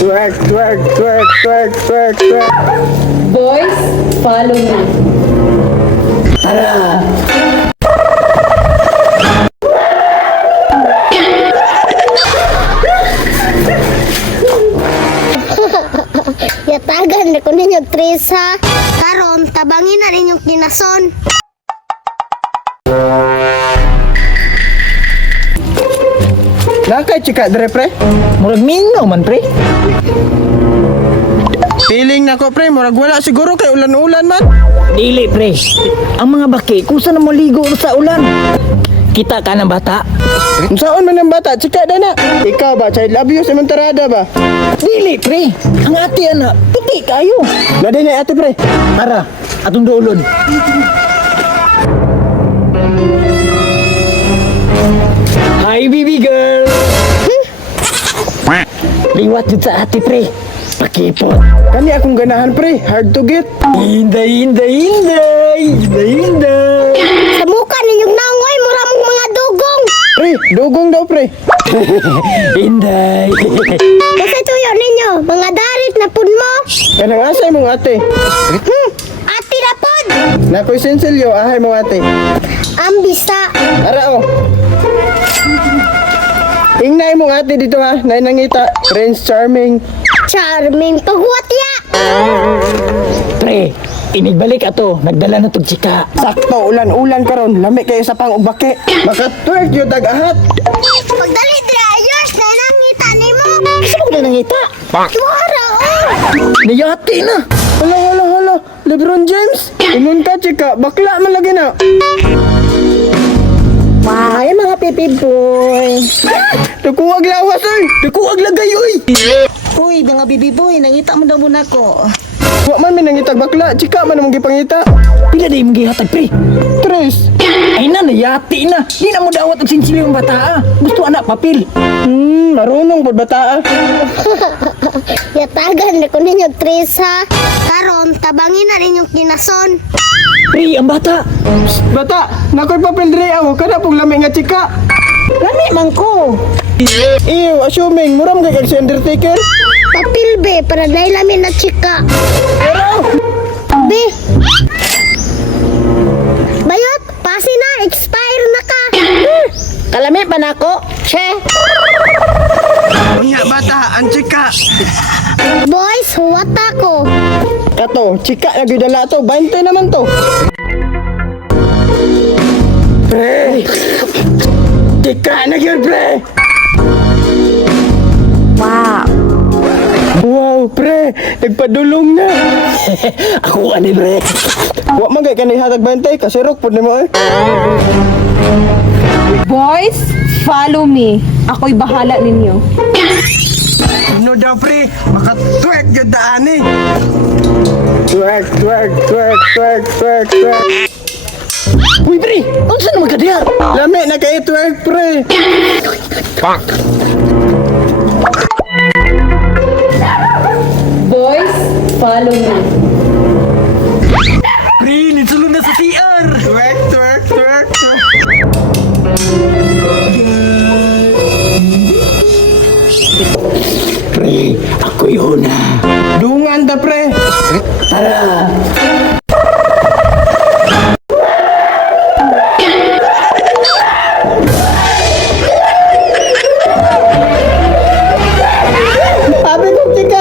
Twerk, twerk, twerk, twerk, twerk, twerk. Boys, follow me. Tara! Yatagan na ko ninyo, Trisa. Karon, tabangin na ninyong kinason. Nakay chika dre pre. Murag mingaw man, pre. Feeling nako pre, murag wala siguro kay ulan-ulan man. Dili, pre. Ang mga baki, kusa na mo ligo sa ulan. Kita ka ng bata. Unsaon man ang bata, chika na. Ikaw ba child abuse imong tarada ba? Dili, pre. Ang ati, anak. Piti kayo. Laday na ate pre. Tara, atong duolon. Hi, baby girl. Liwat dito sa ati, pre. Pakipot. Kani akong ganahan pre, hard to get. Hinday, hinday, hinday. Hinday, hinday. Sa mukha ninyong nangoy, mura mong mga dugong. Pre, dugong daw pre. Hinday. Kasi tuyo ninyo, mga darit na pun mo. Kanang asay mong ate. Ati na pun. Nakoy senselyo, ahay mong ate. Ambisa. Tara oh. Ingnay mong ate dito ha, nay nangita. Prince Charming. Charming pagwatya. Pre, inigbalik ato. Nagdala na tog chika. Sakto, ulan-ulan karon, lami kayo sa pang ubake. Makatwerk yung dag-ahat. Pagdali dira ayos na nangita nimo. Sino ko na nangita? Suara oh. Nayati na. Hala, hala, hala. Lebron James. Ingon ka, chika. Bakla man lagi na. Ay, mga pipi boy. Nakuwag lawas, oy. Nakuwag lagay, uy. Uy, mga bibi boy, nangita mo daw muna ko. Wa man may nangitag bakla. Chika man namang gipangita. Pila na yung gihatag, pre. Tres. Ay na, nayati na. Di na mo dawat ang sinsili yung bata, ah. Gusto anak, papil. Marunong pod bata ah. Yatagan na ko ninyo, Trisa. Karon, tabangin na ninyong kinason. Pre, ang bata. Bata, nakoy papel dre ako. Kana pong lami nga chika. Lami man ko. Ew, assuming, muram kay si Undertaker. Papilbe, para dahil lamin na chika. Be. Bayot, pasi na, expire na ka. Kalami pa na ko. Che. Nga bata, ang chika. Boys, huwat ako. Kato, chika na gudala to. 20 naman to. Pre. Chika na gyud pre. Wow, pre. Nagpadulong na. Ako ani, pre. Wa man kay kanay hatag 20 kasi rock pod nimo eh. Boys, follow me. Ako'y bahala ninyo. No daw pre, makatwerk yung daan eh. Twerk, twerk, twerk, twerk, twerk, twerk. Uy, pre. Ano saan naman ka diya? Lami na kayo twerk pre. Boys, follow me. Pre, nitsulong na sa CR. Twerk, twerk, twerk, twerk. Pre, ako yun ah. Dungan ta pre. Tara. Sabi ko chika